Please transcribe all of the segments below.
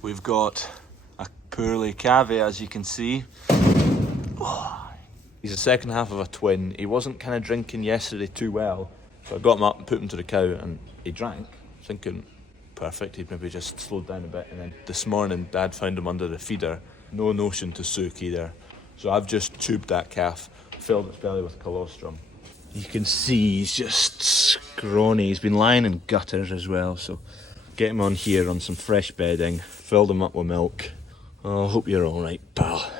We've got a poorly cavy, as you can see. Oh, he's the second half of a twin. He wasn't kind of drinking yesterday too well, so I got him up and put him to the cow, and he drank, thinking, perfect, he'd maybe just slowed down a bit. And then this morning, Dad found him under the feeder. No notion to soak either. So I've just tubed that calf, filled its belly with colostrum. You can see he's just scrawny. He's been lying in gutters as well, so get him on here on some fresh bedding, filled him up with milk. Oh, I hope you're all right, pal.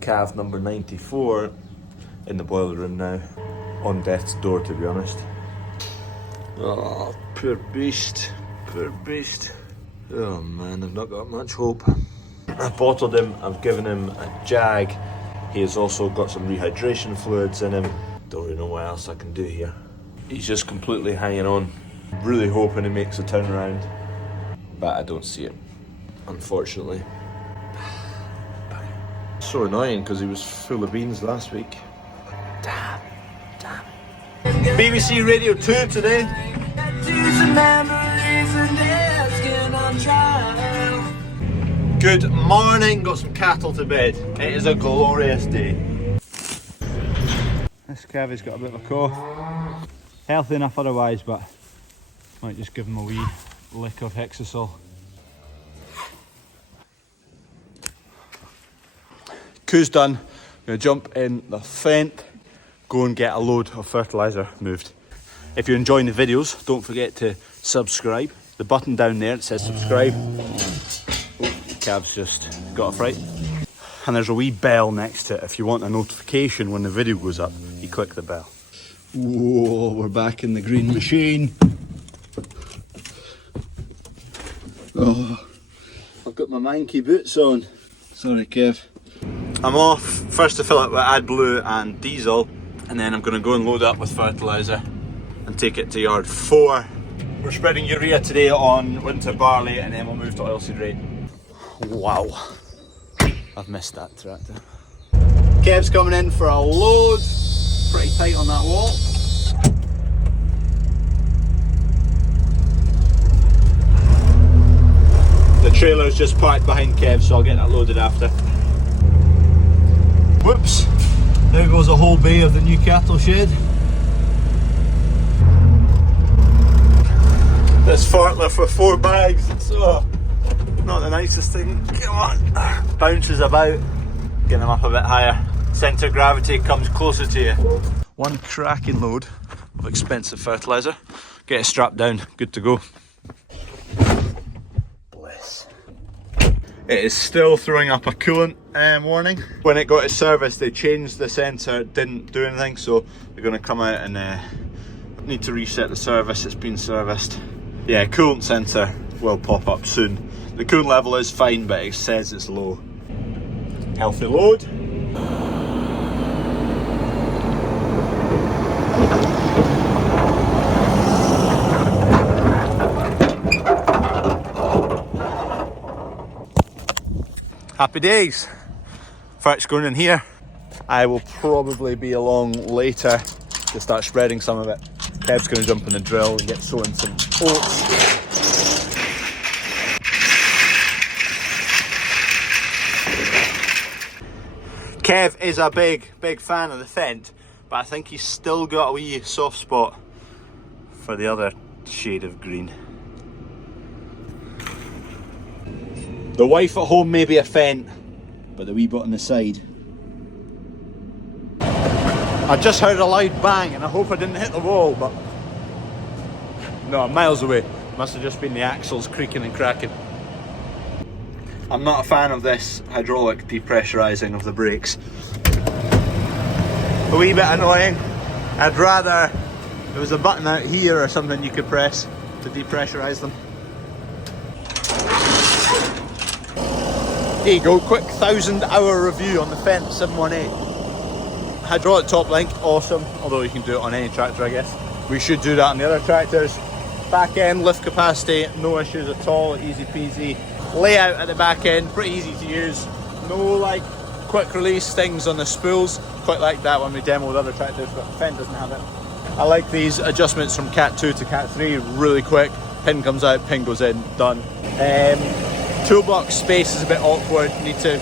Calf number 94 in the boiler room now, on death's door, to be honest. Oh, poor beast, poor beast. Oh man, I've not got much hope. I've bottled him, I've given him a jag. He has also got some rehydration fluids in him. Don't really know what else I can do here. He's just completely hanging on. Really hoping he makes a turnaround, but I don't see it, unfortunately. So annoying because he was full of beans last week. Damn. BBC Radio 2 today. Good morning, got some cattle to bed. It is a glorious day. This cavy's got a bit of a cough. Healthy enough otherwise, but might just give him a wee lick of Hexasol. Coo's done. I'm going to jump in the Fent, go and get a load of fertilizer moved. If you're enjoying the videos, don't forget to subscribe. The button down there, it says subscribe. Oh, calf's just got a fright. And there's a wee bell next to it. If you want a notification when the video goes up, you click the bell. Whoa, we're back in the green machine. Oh, I've got my manky boots on. Sorry, Kev. I'm off first to fill it with AdBlue and diesel, and then I'm going to go and load up with fertilizer and take it to yard 4. We're spreading urea today on winter barley, and then we'll move to oilseed rape. Wow, I've missed that tractor. Kev's coming in for a load. Pretty tight on that wall. The trailer's just parked behind Kev, so I'll get that loaded after. Whoops, there goes a whole bay of the new cattle shed. This forklift for 4 bags, it's not the nicest thing. Come on, bounces about, getting them up a bit higher. Centre of gravity comes closer to you. One cracking load of expensive fertiliser. Get it strapped down, good to go. It is still throwing up a coolant warning. When it got its service, they changed the sensor, didn't do anything, so they're going to come out and need to reset the service. It's been serviced. Yeah, coolant sensor will pop up soon. The coolant level is fine, but it says it's low. Healthy load. Happy days. Fert's going in here. I will probably be along later to start spreading some of it. Kev's going to jump in the drill and get sowing some oats. Kev is a big fan of the Fent, but I think he's still got a wee soft spot for the other shade of green. The wife at home may be a Fent, but the wee bit on the side. I just heard a loud bang and I hope I didn't hit the wall, but no, I'm miles away. Must have just been the axles creaking and cracking. I'm not a fan of this hydraulic depressurising of the brakes. A wee bit annoying. I'd rather there was a button out here or something you could press to depressurise them. There you go, quick 1,000-hour review on the Fent 718. Hydraulic top link, awesome, although you can do it on any tractor, I guess. We should do that on the other tractors. Back end, lift capacity, no issues at all, easy peasy. Layout at the back end, pretty easy to use. No like quick release things on the spools, quite like that when we demoed other tractors, but Fent doesn't have it. I like these adjustments from Cat 2 to Cat 3, really quick. Pin comes out, pin goes in, done. Toolbox space is a bit awkward. Need to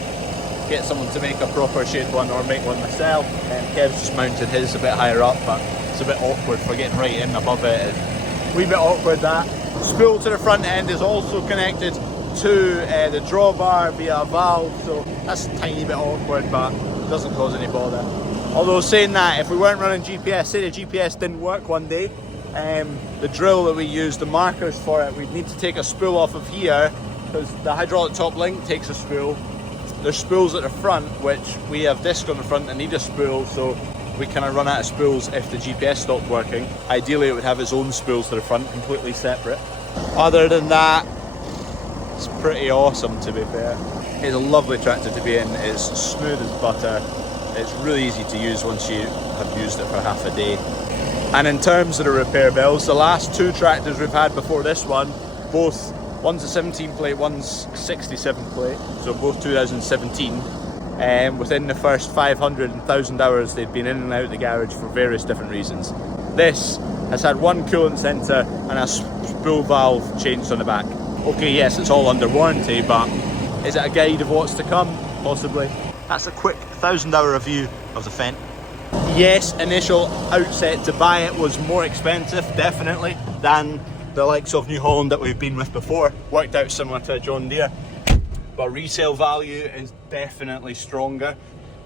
get someone to make a proper shade one or make one myself. Kev's just mounted his a bit higher up, but it's a bit awkward for getting right in above it. It's a wee bit awkward. That spool to the front end is also connected to the drawbar via a valve, so that's a tiny bit awkward, but it doesn't cause any bother. Although saying that, if we weren't running GPS, say the GPS didn't work one day, the drill that we use, the markers for it, we'd need to take a spool off of here, because the hydraulic top link takes a spool. There's spools at the front, which we have disc on the front that need a spool, so we kind of run out of spools if the GPS stopped working. Ideally it would have its own spools to the front, completely separate. Other than that, it's pretty awesome, to be fair. It's a lovely tractor to be in. It's smooth as butter. It's really easy to use once you have used it for half a day. And in terms of the repair bills, the last two tractors we've had before this one, both, one's a 17 plate, one's 67 plate, so both 2017. Within the first 500 and 1,000 hours, they've been in and out of the garage for various different reasons. This has had one coolant sensor and a spool valve changed on the back. Okay, yes, it's all under warranty, but is it a guide of what's to come? Possibly. That's a quick 1,000-hour review of the Fendt. Yes, initial outset to buy it was more expensive, definitely, than the likes of New Holland that we've been with before. Worked out similar to a John Deere. But resale value is definitely stronger.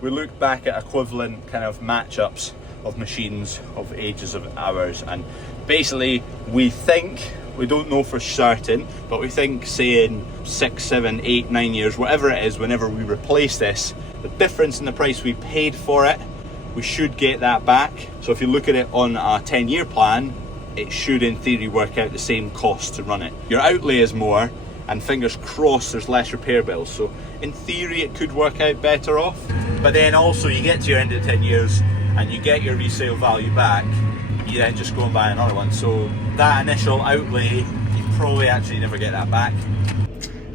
We look back at equivalent kind of matchups of machines of ages of hours, and basically we think, we don't know for certain, but we think, say in 6, 7, 8, 9 years, whatever it is, whenever we replace this, the difference in the price we paid for it, we should get that back. So if you look at it on a 10-year plan, it should in theory work out the same cost to run it. Your outlay is more, and fingers crossed there's less repair bills, so in theory it could work out better off. But then also you get to your end of 10 years and you get your resale value back, you then just go and buy another one. So that initial outlay, you probably actually never get that back.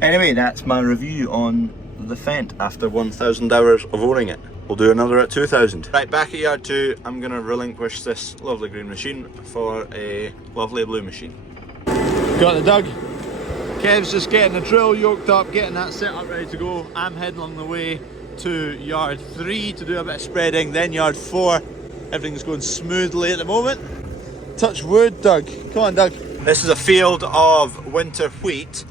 Anyway, that's my review on the Fendt after 1,000 hours of owning it. We'll do another at 2,000. Right, back at yard 2, I'm going to relinquish this lovely green machine for a lovely blue machine. Got the Doug. Kev's just getting the drill yoked up, getting that set up ready to go. I'm heading along the way to yard 3 to do a bit of spreading, then yard 4. Everything's going smoothly at the moment. Touch wood, Doug. Come on, Doug. This is a field of winter wheat.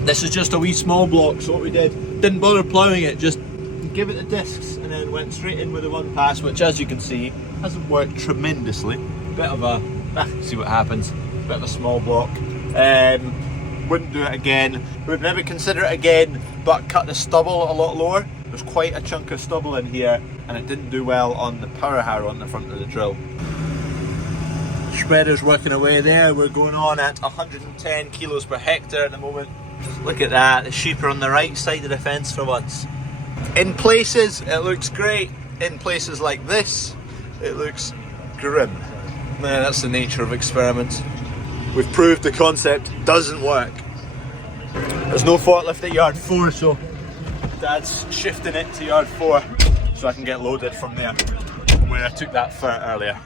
This is just a wee small block, so what we did, didn't bother ploughing it, just give it the discs and then went straight in with the one pass, which as you can see, hasn't worked tremendously. Bit of a, see what happens, bit of a small block. Wouldn't do it again. Would maybe consider it again, but cut the stubble a lot lower. There's quite a chunk of stubble in here, and it didn't do well on the power harrow on the front of the drill. Spreader's working away there. We're going on at 110 kilos per hectare at the moment. Just look at that, the sheep are on the right side of the fence for once. In places it looks great, in places like this it looks grim. Nah, that's the nature of experiments. We've proved the concept doesn't work. There's no forklift at yard 4, so Dad's shifting it to yard 4 so I can get loaded from there, where I took that fert earlier.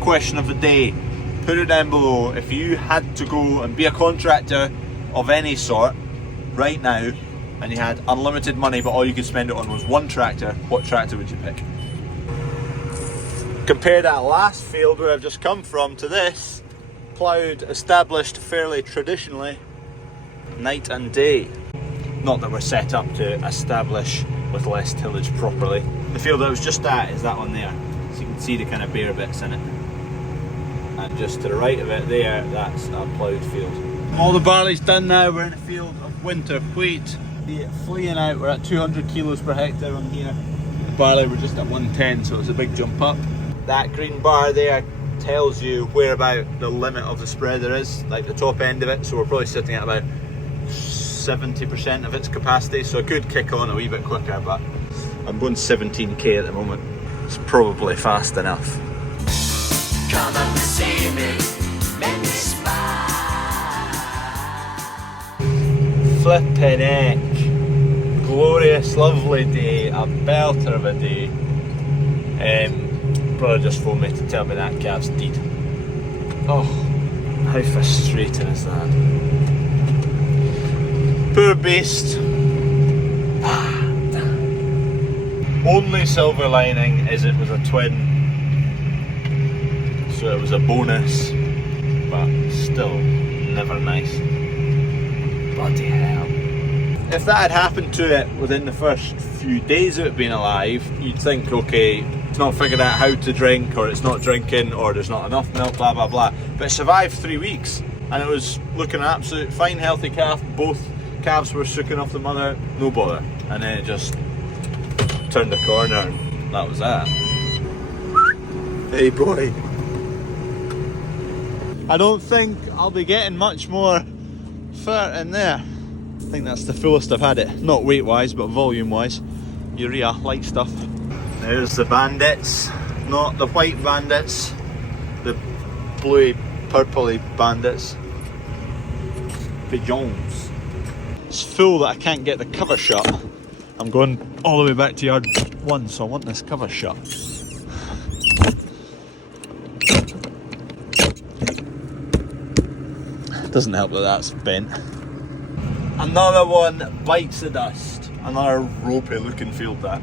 Question of the day, put it down below. If you had to go and be a contractor of any sort right now and you had unlimited money but all you could spend it on was one tractor, what tractor would you pick? Compare that last field where I've just come from to this, ploughed, established fairly traditionally, night and day. Not that we're set up to establish with less tillage properly. The field I was just at is that one there, so you can see the kind of bare bits in it. And just to the right of it there, that's a ploughed field. All the barley's done now, we're in a field of winter wheat. See it fleeing out, we're at 200 kilos per hectare on here. The barley, we're just at 110, so it's a big jump up. That green bar there tells you where about the limit of the spreader is, like the top end of it. So we're probably sitting at about 70% of its capacity, so it could kick on a wee bit quicker, but I'm going 17k at the moment. It's probably fast enough. Come up to see me, make me smile. Flippin' heck. Glorious, lovely day, a belter of a day. Brother just phoned me to tell me that calf's dead. Oh, how frustrating is that? Poor beast. Only silver lining is it was a twin, so it was a bonus, but still never nice. Bloody hell. If that had happened to it within the first few days of it being alive, you'd think, okay, it's not figured out how to drink, or it's not drinking, or there's not enough milk, blah blah blah. But it survived 3 weeks, and it was looking an absolute fine, healthy calf. Both calves were sucking off the mother, no bother. And then it just turned the corner, and that was that. Hey boy. I don't think I'll be getting much more fur in there. I think that's the fullest I've had it. Not weight wise, but volume wise. Urea, light stuff. There's the bandits, not the white bandits, the bluey, purpley bandits. Pigeons. It's full that I can't get the cover shut. I'm going all the way back to yard 1, so I want this cover shut. Doesn't help that that's bent. Another one bites the dust. Another ropey looking field that.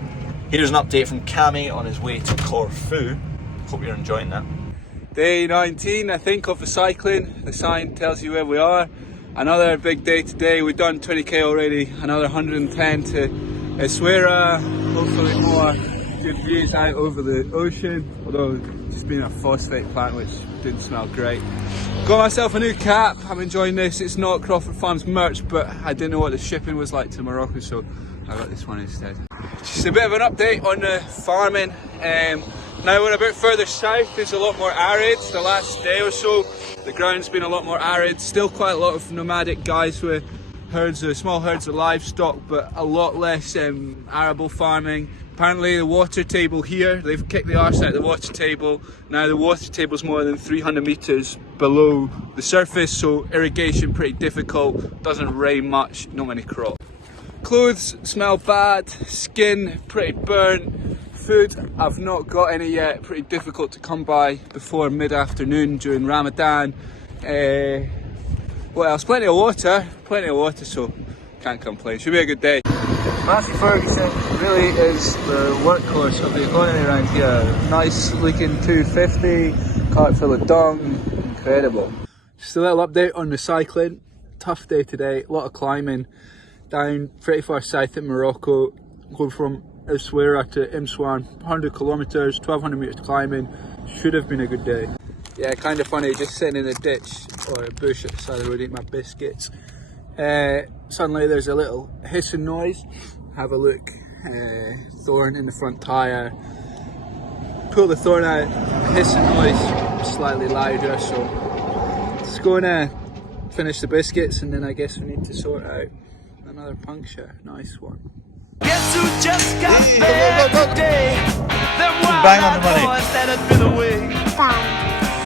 Here's an update from Cammy on his way to Corfu. Hope you're enjoying that. Day 19, I think, of the cycling. The sign tells you where we are. Another big day today. We've done 20k already. Another 110 to Eswera. Hopefully more good views out over the ocean. Although it's just been a phosphate plant which didn't smell great. Got myself a new cap. I'm enjoying this. It's not Crawford Farm's merch, but I didn't know what the shipping was like to Morocco, so I got this one instead. Just a bit of an update on the farming. Now we're a bit further south, it's a lot more arid. The last day or so, the ground's been a lot more arid. Still quite a lot of nomadic guys with herds of, small herds of livestock, but a lot less arable farming. Apparently the water table here, they've kicked the arse out of the water table. Now the water table's more than 300 metres below the surface, so irrigation pretty difficult, doesn't rain much, not many crops. Clothes smell bad, skin pretty burnt, food I've not got any yet, pretty difficult to come by before mid-afternoon during Ramadan. What else? Plenty of water, so can't complain. Should be a good day. Matthew Ferguson really is the workhorse of the economy around here. Nice looking 250, cart full of dung, incredible. Just a little update on the cycling. Tough day today, a lot of climbing. Down pretty far south in Morocco, going from Eswera to Imswan, 100 kilometres, 1200 metres climbing. Should have been a good day. Yeah, kind of funny, just sitting in a ditch or a bush at the side of the road eating my biscuits. Suddenly there's a little hissing noise. Have a look, thorn in the front tyre. Pull the thorn out, hissing noise slightly louder, so just going to finish the biscuits and then I guess we need to sort out another puncture. Nice one. Guess who just got back today? Them bang on the money. boys that had been away. Bang.